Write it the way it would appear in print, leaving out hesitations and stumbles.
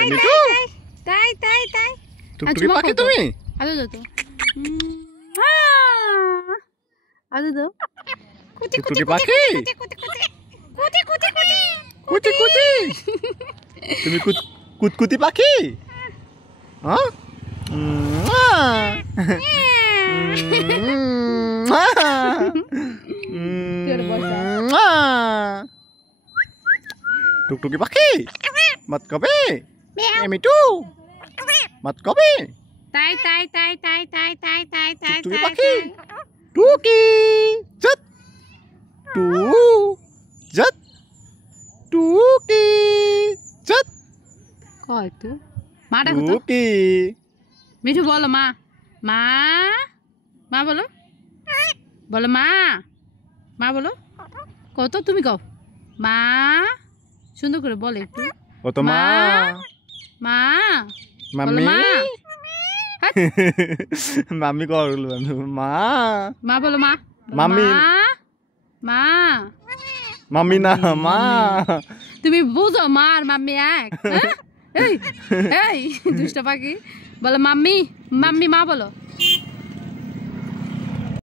মিঠু তাই তাই তাই টুকটুকি পাখি তুমি আদো দাও তো আদো দাও টুকটুকি পাখি কুতি কুতি তুমি কুতকুতি পাখি হ্যাঁ টুকটুকি পাখি মত কবে মিঠু মত কবে তাই তাই তাই তাই তাই তাই তাই তাই টুকটুকি পাখি টুকি জত টু জত টুকি জত কয় তো মা ডাকো তো টুকি মিঠু বলো মা মা মা বলো বলো মা মা বলো কত তুমি কও মা সুন্দর করে বলে একটু ও তো মা মা মাম্মি মা মাম্মি করলো মা মা বলো মা মাম্মি মা মাম্মি না মা তুমি বুঝো মা আর মাম্মি এক এই এই দুষ্ট পাখি বলো মাম্মি মাম্মি মা বলো